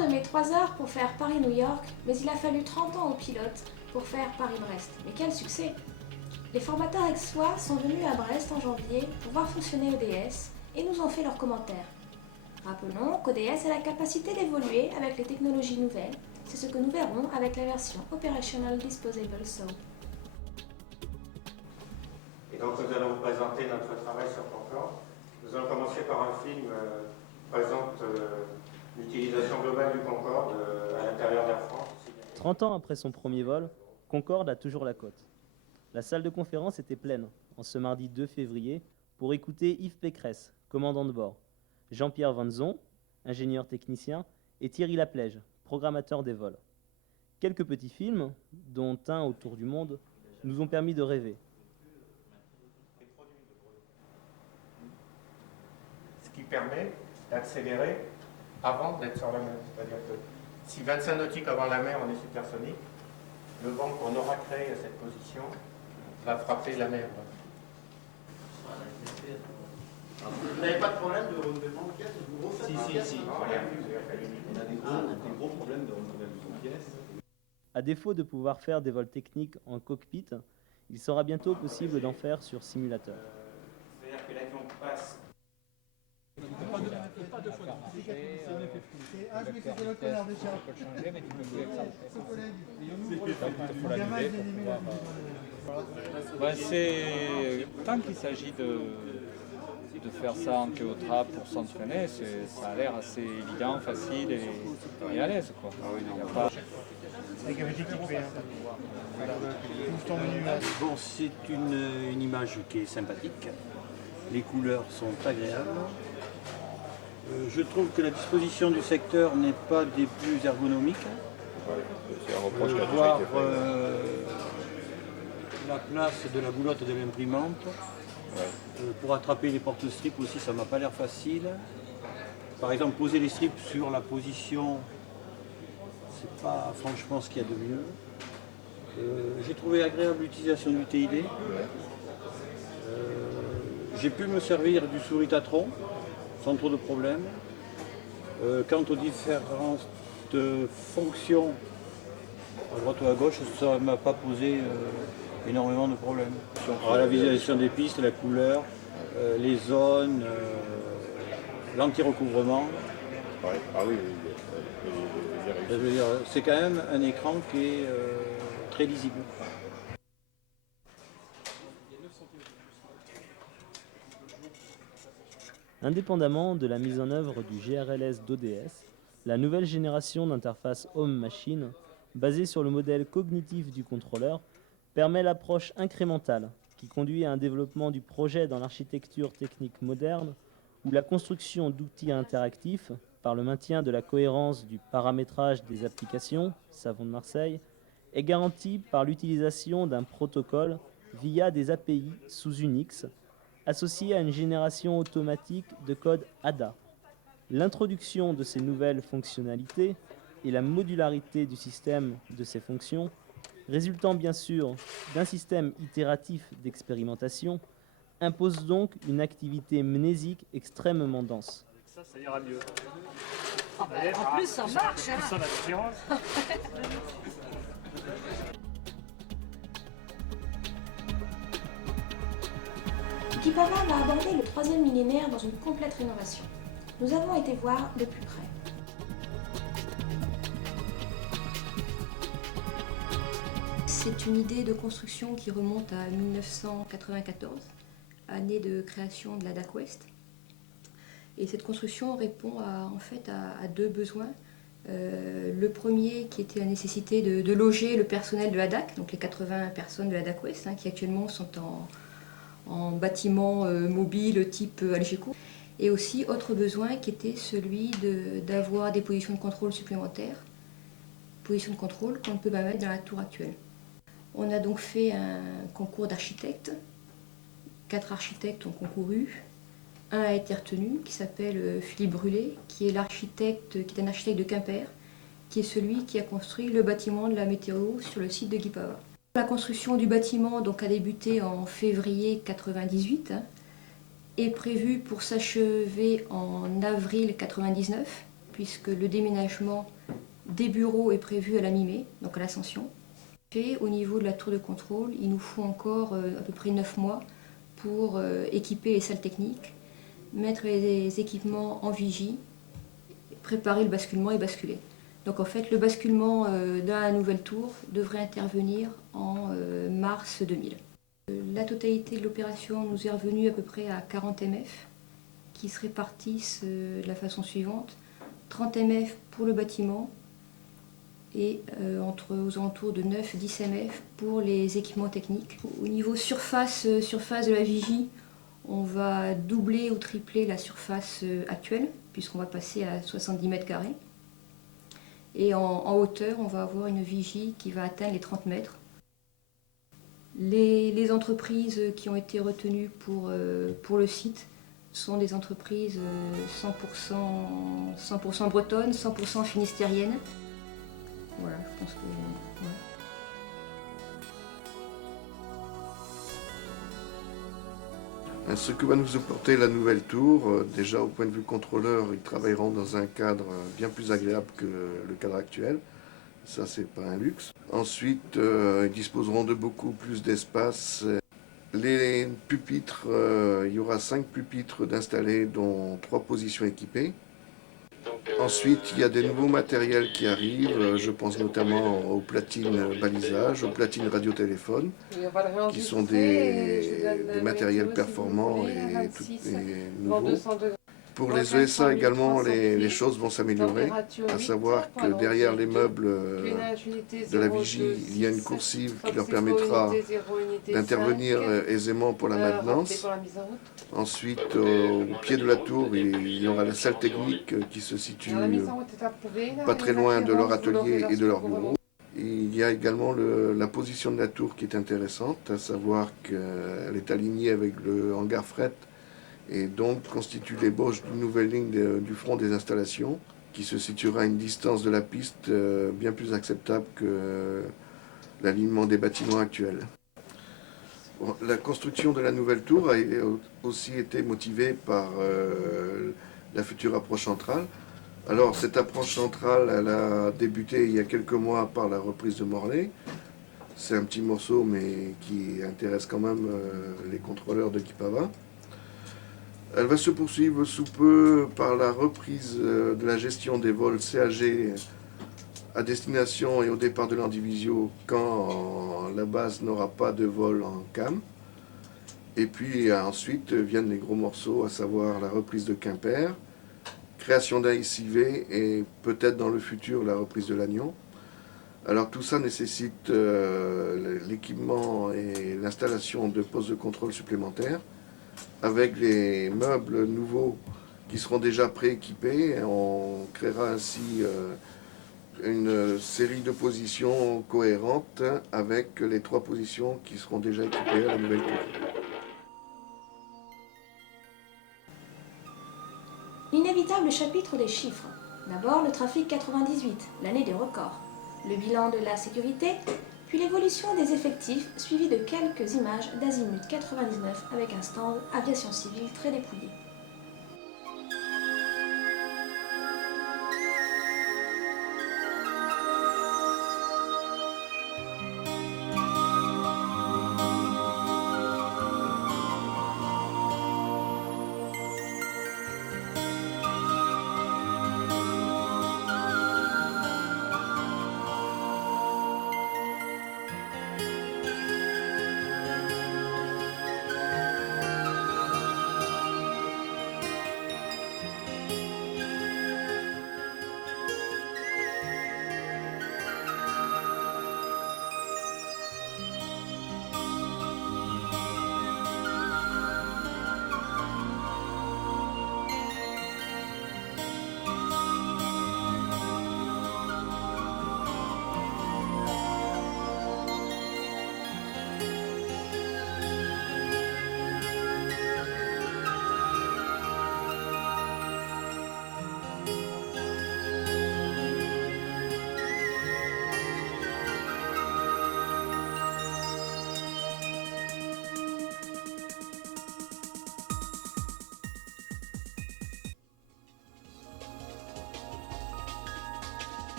de mes 3 heures pour faire Paris-New York, mais il a fallu 30 ans aux pilotes pour faire Paris-Brest. Mais quel succès! Les formateurs aixois sont venus à Brest en janvier pour voir fonctionner ODS et nous ont fait leurs commentaires. Rappelons qu'ODS a la capacité d'évoluer avec les technologies nouvelles. C'est ce que nous verrons avec la version Operational Disposable SOAP. Et donc nous allons vous présenter notre travail sur Concorde. Nous allons commencer par un film qui présente l'utilisation globale du Concorde à l'intérieur d'Air France. 30 ans après son premier vol, Concorde a toujours la cote. La salle de conférence était pleine, en ce mardi 2 février, pour écouter Yves Pécresse, commandant de bord, Jean-Pierre Vanzon, ingénieur technicien, et Thierry Laplège, programmateur des vols. Quelques petits films, dont un autour du monde, nous ont permis de rêver. Ce qui permet d'accélérer avant d'être sur la mer. C'est-à-dire que si 25 nautiques avant la mer on est supersonique, le vent qu'on aura créé à cette position va frapper la mer. Vous n'avez pas de problème de renouvellement de pièces? Vous refaites Si. On a des gros problèmes de renouvellement de pièces. À défaut de pouvoir faire des vols techniques en cockpit, il sera bientôt possible d'en faire sur simulateur. C'est-à-dire que l'avion passe. Pas deux fois. C'est un, je m'ai fait le connard déjà. Tu peux le changer, mais tu peux jouer avec ça. C'est tant qu'il s'agit de faire ça en théotrap pour s'entraîner, ça a l'air assez évident, facile et à l'aise, quoi. Il y a pas... Bon, c'est une image qui est sympathique. Les couleurs sont agréables. Je trouve que la disposition du secteur n'est pas des plus ergonomiques. C'est un reproche Voir la place de la boulotte de l'imprimante. Pour attraper les porte-strips aussi, ça m'a pas l'air facile. Par exemple, poser les strips sur la position, c'est pas franchement ce qu'il y a de mieux. J'ai trouvé agréable l'utilisation du TID. J'ai pu me servir du Souritatron sans trop de problèmes. Quant aux différentes fonctions à droite ou à gauche, ça ne m'a pas posé énormément de problèmes. Alors, la visualisation des pistes, la couleur, les zones, l'anti-recouvrement. Ah oui. C'est quand même un écran qui est très lisible. Indépendamment de la mise en œuvre du GRLS d'ODS, la nouvelle génération d'interface Homme-Machine, basée sur le modèle cognitif du contrôleur, permet l'approche incrémentale qui conduit à un développement du projet dans l'architecture technique moderne où la construction d'outils interactifs, par le maintien de la cohérence du paramétrage des applications, Savon de Marseille, est garantie par l'utilisation d'un protocole via des API sous Unix associés à une génération automatique de code ADA. L'introduction de ces nouvelles fonctionnalités et la modularité du système de ces fonctions, résultant bien sûr d'un système itératif d'expérimentation, impose donc une activité mnésique extrêmement dense. Ça ira mieux. En plus, ça marche. C'est ça la différence. Gipava va aborder le 3e millénaire dans une complète rénovation. Nous avons été voir de plus près. C'est une idée de construction qui remonte à 1994, année de création de la DAC West. Et cette construction répond à deux besoins. Le premier qui était la nécessité de loger le personnel de la DAC, donc les 80 personnes de la DAC West, qui actuellement sont en bâtiment mobile type Algeco. Et aussi autre besoin qui était celui d'avoir des positions de contrôle supplémentaires, positions de contrôle qu'on ne peut pas mettre dans la tour actuelle. On a donc fait un concours d'architectes. 4 architectes ont concouru. Un a été retenu, qui s'appelle Philippe Brûlé, qui est un architecte de Quimper, qui est celui qui a construit le bâtiment de la météo sur le site de Gipava. La construction du bâtiment donc, a débuté en février 1998, est prévue pour s'achever en avril 1999, puisque le déménagement des bureaux est prévu à la mi-mai, donc à l'Ascension. Et au niveau de la tour de contrôle, il nous faut encore à peu près 9 mois pour équiper les salles techniques, mettre les équipements en vigie, préparer le basculement et basculer. Donc en fait, le basculement dans la nouvelle tour devrait intervenir en mars 2000. La totalité de l'opération nous est revenue à peu près à 40 MF, qui se répartissent de la façon suivante. 30 MF pour le bâtiment et aux alentours de 9-10 MF pour les équipements techniques. Au niveau surface de la vigie, on va doubler ou tripler la surface actuelle, puisqu'on va passer à 70 mètres carrés. Et en hauteur, on va avoir une vigie qui va atteindre les 30 mètres. Les entreprises qui ont été retenues pour le site sont des entreprises 100% bretonnes, 100% finistériennes. Voilà, je pense que... ouais. Ce que va nous apporter la nouvelle tour, déjà au point de vue contrôleur, ils travailleront dans un cadre bien plus agréable que le cadre actuel. Ça, c'est pas un luxe. Ensuite, ils disposeront de beaucoup plus d'espace. Les pupitres, il y aura 5 pupitres d'installés, dont 3 positions équipées. Ensuite, il y a des nouveaux matériels qui arrivent. Je pense notamment aux platines balisage, aux platines radiotéléphone, qui sont des matériels performants et nouveaux. Pour les ESA également, les choses vont s'améliorer, à savoir que derrière les meubles de la vigie, il y a une coursive qui leur permettra d'intervenir aisément pour la maintenance. Ensuite, au pied de la tour, il y aura la salle technique qui se situe pas très loin de leur atelier et de leur bureau. Il y a également la position de la tour qui est intéressante, à savoir qu'elle est alignée avec le hangar fret et donc constitue l'ébauche d'une nouvelle ligne du front des installations qui se situera à une distance de la piste bien plus acceptable que l'alignement des bâtiments actuels. Bon, la construction de la nouvelle tour a aussi été motivée par la future approche centrale. Alors cette approche centrale, elle a débuté il y a quelques mois par la reprise de Morlaix. C'est un petit morceau mais qui intéresse quand même les contrôleurs de Kipava. Elle va se poursuivre sous peu par la reprise de la gestion des vols CAG à destination et au départ de l'Andivisio quand la base n'aura pas de vol en CAM. Et puis ensuite viennent les gros morceaux, à savoir la reprise de Quimper, création d'un ICV et peut-être dans le futur la reprise de Lannion. Alors tout ça nécessite l'équipement et l'installation de postes de contrôle supplémentaires. Avec les meubles nouveaux qui seront déjà prééquipés, on créera ainsi une série de positions cohérentes avec les 3 positions qui seront déjà équipées à la nouvelle tour. L'inévitable chapitre des chiffres. D'abord le trafic 98, l'année des records. Le bilan de la sécurité, puis l'évolution des effectifs, suivi de quelques images d'Azimut 99 avec un stand aviation civile très dépouillé.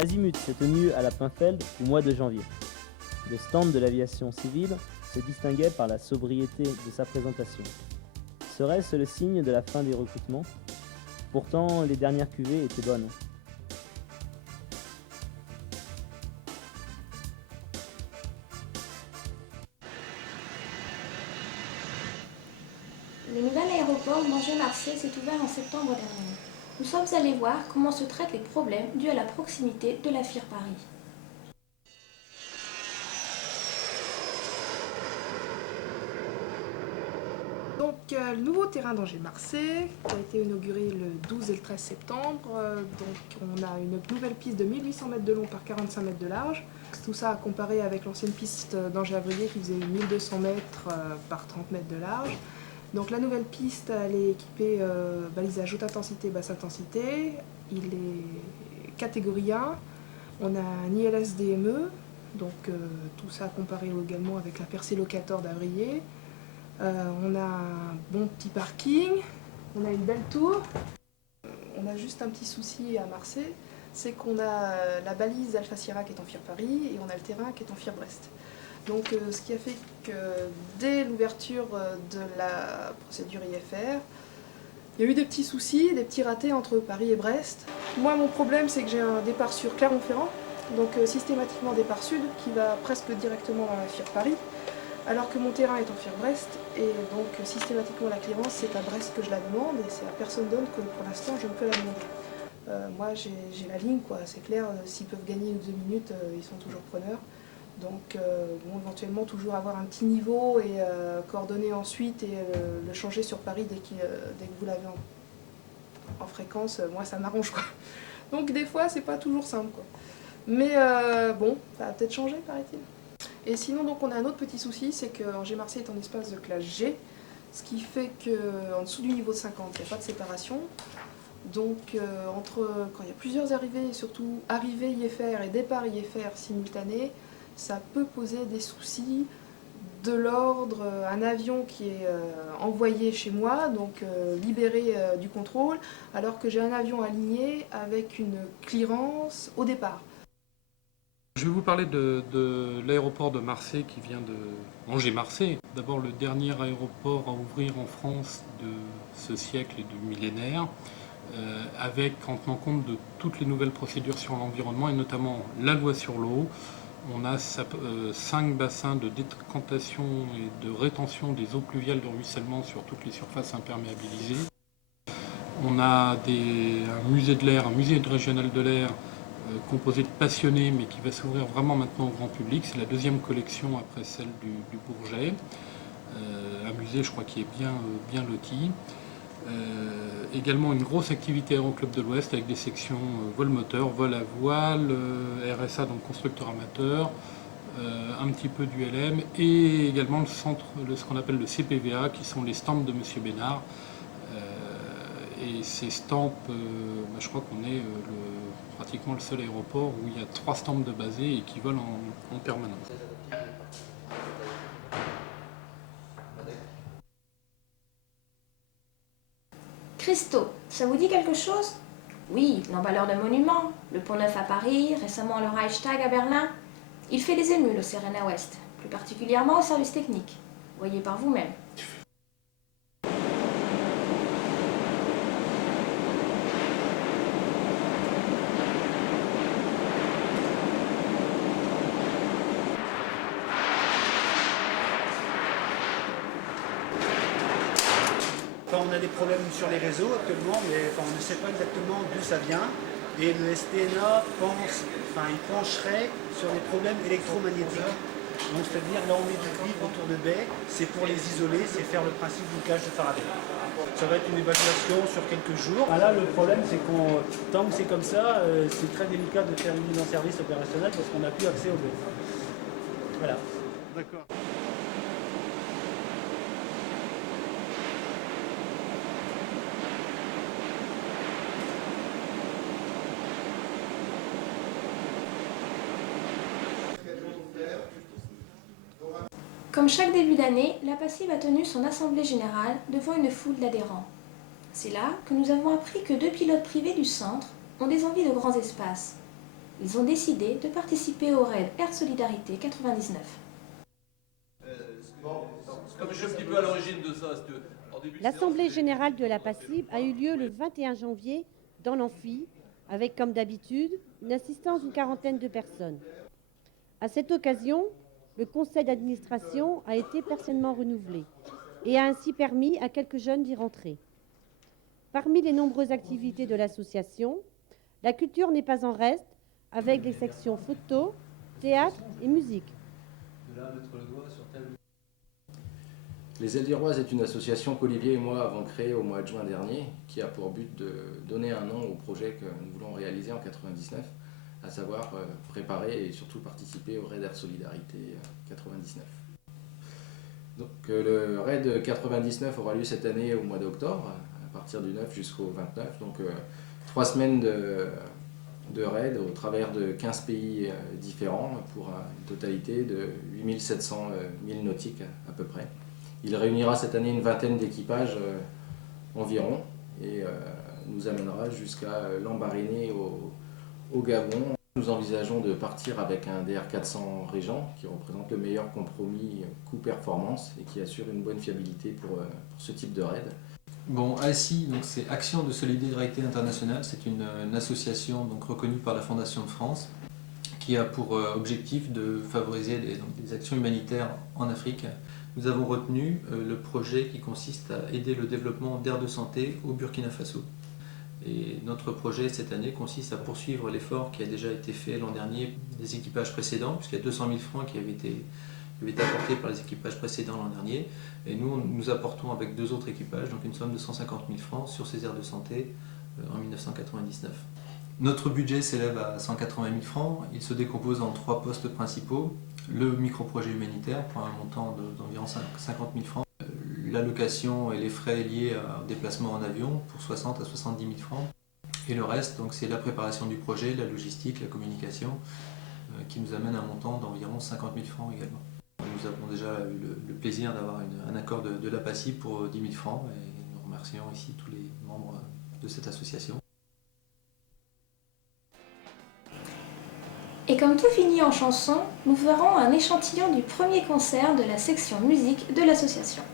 Azimut s'est tenu à la Plainfeld au mois de janvier. Le stand de l'aviation civile se distinguait par la sobriété de sa présentation. Serait-ce le signe de la fin des recrutements? Pourtant, les dernières cuvées étaient bonnes. Le nouvel aéroport d'Angers-Marseille s'est ouvert en septembre dernier. Nous sommes allés voir comment se traitent les problèmes dus à la proximité de la FIR Paris. Donc, le nouveau terrain d'Angers-Marseille, qui a été inauguré le 12 et le 13 septembre. Donc, on a une nouvelle piste de 1800 mètres de long par 45 mètres de large. Tout ça à comparer avec l'ancienne piste d'Angers-Avrier qui faisait 1200 mètres par 30 mètres de large. Donc, la nouvelle piste, elle est équipée balisage haute intensité, basse intensité. Il est catégorie 1. On a un ILS DME, donc tout ça à comparer également avec la percée Locator d'Avrier. On a un bon petit parking, on a une belle tour. On a juste un petit souci à Marseille, c'est qu'on a la balise Alpha Sierra qui est en FIR Paris et on a le terrain qui est en FIR Brest. Donc ce qui a fait que dès l'ouverture de la procédure IFR, il y a eu des petits soucis, des petits ratés entre Paris et Brest. Moi mon problème c'est que j'ai un départ sur Clermont-Ferrand, donc systématiquement départ sud qui va presque directement à la FIR Paris. Alors que mon terrain est en FIR Brest, et donc systématiquement la clémence c'est à Brest que je la demande, et c'est à personne d'autre que pour l'instant je ne peux la demander. Moi j'ai la ligne, quoi, c'est clair, s'ils peuvent gagner 2 minutes, ils sont toujours preneurs. Donc bon, éventuellement toujours avoir un petit niveau et coordonner ensuite et le changer sur Paris dès que vous l'avez en fréquence, moi ça m'arrange, quoi. Donc des fois c'est pas toujours simple, quoi. Mais bon, ça va peut-être changer, paraît-il. Et sinon, donc, on a un autre petit souci, c'est que Angers-Marseille est en espace de classe G, ce qui fait qu'en dessous du niveau de 50, il n'y a pas de séparation. Donc, quand il y a plusieurs arrivées, et surtout arrivée IFR et départ IFR simultanés, ça peut poser des soucis de l'ordre, un avion qui est envoyé chez moi, donc libéré du contrôle, alors que j'ai un avion aligné avec une clearance au départ. Je vais vous parler de l'aéroport de Marseille qui vient de Angers-Marseille. D'abord le dernier aéroport à ouvrir en France de ce siècle et du millénaire, avec en tenant compte de toutes les nouvelles procédures sur l'environnement et notamment la loi sur l'eau. On a 5 bassins de décantation et de rétention des eaux pluviales de ruissellement sur toutes les surfaces imperméabilisées. On a un musée de l'air, un musée régional de l'air composé de passionnés, mais qui va s'ouvrir vraiment maintenant au grand public. C'est la deuxième collection après celle du Bourget. Un musée, je crois, qui est bien loti. Également une grosse activité Aéroclub de l'Ouest avec des sections vol moteur, vol à voile, RSA, donc constructeur amateur, un petit peu du LM, et également le centre, ce qu'on appelle le CPVA, qui sont les stands de M. Bénard. Et ces stamps, je crois qu'on est pratiquement le seul aéroport où il y a 3 stamps de basés et qui volent en permanence. Christo, ça vous dit quelque chose? Oui, l'emballeur de monuments, le Pont Neuf à Paris, récemment le Reichstag à Berlin. Il fait des émules au Serena West, plus particulièrement au service technique. Voyez par vous-même. On a des problèmes sur les réseaux actuellement, mais on ne sait pas exactement d'où ça vient. Et le STNA il pencherait sur des problèmes électromagnétiques. Donc c'est-à-dire là on met du cuivre autour de baies, c'est pour les isoler, c'est faire le principe du cage de Faraday. Ça va être une évaluation sur quelques jours. Ah là le problème c'est qu'on, tant que c'est comme ça, c'est très délicat de faire une mise en service opérationnelle parce qu'on n'a plus accès aux baies. Voilà. D'accord. Comme chaque début d'année, la Passive a tenu son assemblée générale devant une foule d'adhérents. C'est là que nous avons appris que 2 pilotes privés du centre ont des envies de grands espaces. Ils ont décidé de participer au raid Air Solidarité 99. Comme je suis un petit peu à l'origine de ça, L'Assemblée générale de la PACIB a eu lieu le 21 janvier dans l'amphi, avec comme d'habitude une assistance d'une quarantaine de personnes. À cette occasion, le conseil d'administration a été personnellement renouvelé et a ainsi permis à quelques jeunes d'y rentrer. Parmi les nombreuses activités de l'association, la culture n'est pas en reste, avec les sections photo, théâtre et musique. Les Ailes-d'Iroise est une association qu'Olivier et moi avons créée au mois de juin dernier, qui a pour but de donner un nom au projet que nous voulons réaliser en 99, à savoir préparer et surtout participer au raid Air Solidarité 99. Donc, le raid 99 aura lieu cette année au mois d'octobre, à partir du 9 jusqu'au 29, donc 3 semaines de raid au travers de 15 pays différents pour une totalité de 8700 milles nautiques à peu près. Il réunira cette année une vingtaine d'équipages environ et nous amènera jusqu'à Lambaréné au Gabon. Nous envisageons de partir avec un DR400 Régent qui représente le meilleur compromis coût-performance et qui assure une bonne fiabilité pour ce type de raid. Bon, ASI, c'est Action de Solidarité Internationale, c'est une association donc reconnue par la Fondation de France qui a pour objectif de favoriser des actions humanitaires en Afrique. Nous avons retenu le projet qui consiste à aider le développement d'aires de santé au Burkina Faso. Et notre projet cette année consiste à poursuivre l'effort qui a déjà été fait l'an dernier des équipages précédents, puisqu'il y a 200 000 francs qui avaient été apportés par les équipages précédents l'an dernier. Et nous apportons avec 2 autres équipages donc une somme de 150 000 francs sur ces aires de santé en 1999. Notre budget s'élève à 180 000 francs. Il se décompose en 3 postes principaux. Le micro-projet humanitaire pour un montant d'environ 50 000 francs. L'allocation et les frais liés au déplacement en avion pour 60 à 70 000 francs. Et le reste, c'est la préparation du projet, la logistique, la communication, qui nous amène à un montant d'environ 50 000 francs également. Nous avons déjà eu le plaisir d'avoir un accord de la PACIB pour 10 000 francs et nous remercions ici tous les membres de cette association. Et comme tout finit en chanson, nous ferons un échantillon du premier concert de la section musique de l'association.